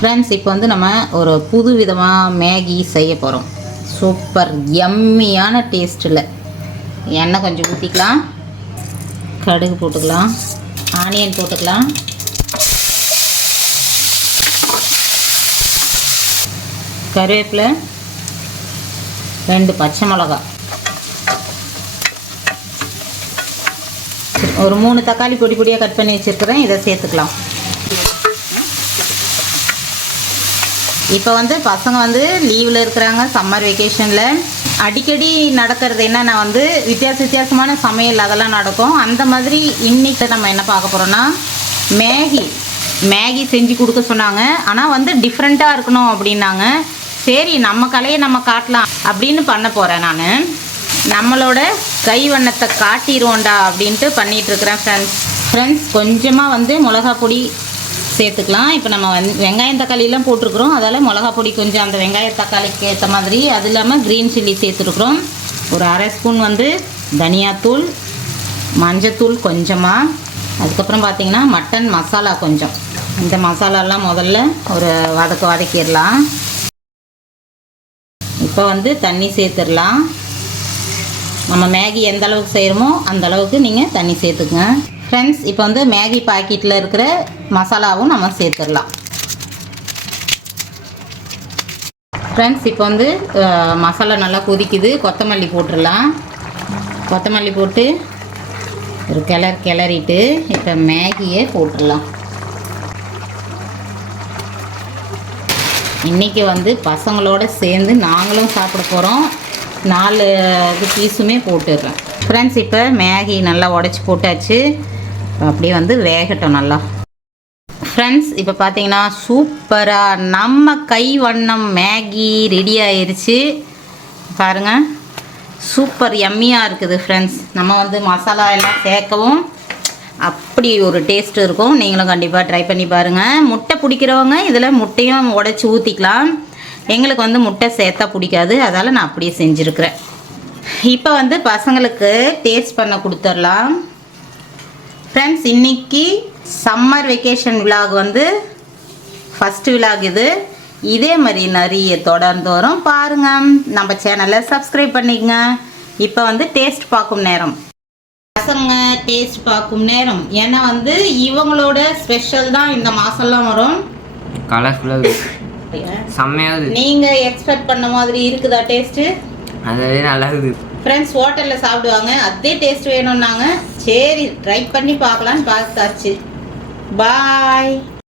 Friends, இப்போ வந்து நம்ம ஒரு புது விதமாக மேகி செய்ய போகிறோம். சூப்பர் யம்மியான டேஸ்ட்டில். எண்ணெய் கொஞ்சம் ஊற்றிக்கலாம், கடுகு போட்டுக்கலாம், ஆனியன் போட்டுக்கலாம், கருவேப்பிலை, 2 பச்சை மிளகாய், ஒரு 3 தக்காளி பொடி பொடியாக கட் பண்ணி வச்சுருக்கிறேன். இதை சேர்த்துக்கலாம். இப்போ வந்து பசங்க வந்து லீவில் இருக்கிறாங்க, சம்மர் வெக்கேஷனில். அடிக்கடி நடக்கிறது என்னென்னா வந்து வித்தியாசமான சமையல் அதெல்லாம் நடக்கும். அந்த மாதிரி இன்றைக்கி நம்ம என்ன பார்க்க போகிறோன்னா, மேகி செஞ்சு கொடுக்க சொன்னாங்க. ஆனால் வந்து டிஃப்ரெண்ட்டாக இருக்கணும் அப்படின்னாங்க. சரி, நம்ம கலையை நம்ம காட்டலாம் அப்படின்னு பண்ண போகிறேன். நான் நம்மளோட கைவண்ணத்தை காட்டிடுவோண்டா அப்படின்ட்டு பண்ணிகிட்ருக்கிறேன். ஃப்ரெண்ட்ஸ், கொஞ்சமாக வந்து மிளகா பொடி சேர்த்துக்கலாம். இப்போ நம்ம வெங்காயம் தக்காளியெலாம் போட்டிருக்குறோம். அதால் மிளகா பொடி கொஞ்சம் அந்த வெங்காய தக்காளிக்கு ஏற்ற மாதிரி. அது இல்லாமல் க்ரீன் சில்லி சேர்த்துருக்குறோம். ஒரு 1/2 ஸ்பூன் வந்து தனியாத்தூள், மஞ்சத்தூள் கொஞ்சமாக, அதுக்கப்புறம் பார்த்திங்கன்னா மட்டன் மசாலா கொஞ்சம். இந்த மசாலாலாம் முதல்ல ஒரு வதக்கிடலாம். இப்போ வந்து தண்ணி சேர்த்துடலாம். நம்ம மேகி எந்த அளவுக்கு செய்கிறோமோ அந்த அளவுக்கு நீங்கள் தண்ணி சேர்த்துக்குங்க. ஃப்ரெண்ட்ஸ், இப்போ வந்து மேகி பாக்கெட்டில் இருக்கிற மசாலாவும் நம்ம சேர்த்துடலாம். ஃப்ரெண்ட்ஸ், இப்போ வந்து மசாலா நல்லா கொதிக்குது. கொத்தமல்லி போட்டுடலாம். கொத்தமல்லி போட்டு ஒரு கிளறிட்டு இப்போ மேகியை போட்டுடலாம். இன்றைக்கி வந்து பசங்களோடு சேர்ந்து நாங்களும் சாப்பிட போகிறோம். 4 பீஸுமே போட்டுடுறேன். ஃப்ரெண்ட்ஸ், இப்போ மேகி நல்லா உடச்சி போட்டாச்சு. அப்படியே வந்து வேகட்டும் நல்லா. ஃப்ரெண்ட்ஸ், இப்போ பார்த்தீங்கன்னா சூப்பராக நம்ம கை வண்ணம் மேகி ரெடி ஆயிடுச்சு. பாருங்கள், சூப்பர் யம்மியாக இருக்குது. ஃப்ரெண்ட்ஸ், நம்ம வந்து மசாலா எல்லாம் சேர்க்கவும் அப்படி ஒரு டேஸ்ட் இருக்கும். நீங்களும் கண்டிப்பாக ட்ரை பண்ணி பாருங்கள். முட்டை பிடிக்கிறவங்க இதில் முட்டையும் உடச்சி ஊற்றிக்கலாம். எங்களுக்கு வந்து முட்டை சேர்த்தா பிடிக்காது, அதால் நான் அப்படியே செஞ்சுருக்கிறேன். இப்போ வந்து பசங்களுக்கு டேஸ்ட் பண்ண கொடுத்துடலாம். ஃப்ரெண்ட்ஸ், இன்றைக்கி சம்மர் வெக்கேஷன் விலாக் வந்து ஃபஸ்ட்டு விலாக் இது. இதே மாதிரி நிறைய தொடர்ந்து வரும் பாருங்கள். நம்ம சேனலை சப்ஸ்கிரைப் பண்ணிக்கங்க. இப்போ வந்து டேஸ்ட் பார்க்கும் நேரம். பசங்க டேஸ்ட் பார்க்கும் நேரம். ஏன்னா வந்து இவங்களோட ஸ்பெஷல் தான் இந்த மாதம்லாம் வரும். கலர்ஃபுல்லாக செம்மையாக. நீங்கள் எக்ஸ்பெக்ட் பண்ண மாதிரி இருக்குதா டேஸ்ட்டு? அதுவே நல்லா இருக்குது. ஃப்ரெண்ட்ஸ், ஹோட்டலில் சாப்பிடுவாங்க, அதே டேஸ்ட் வேணும்னாங்க. சரி, ட்ரை பண்ணி பார்க்கலான்னு பார்த்தாச்சு. பாய்.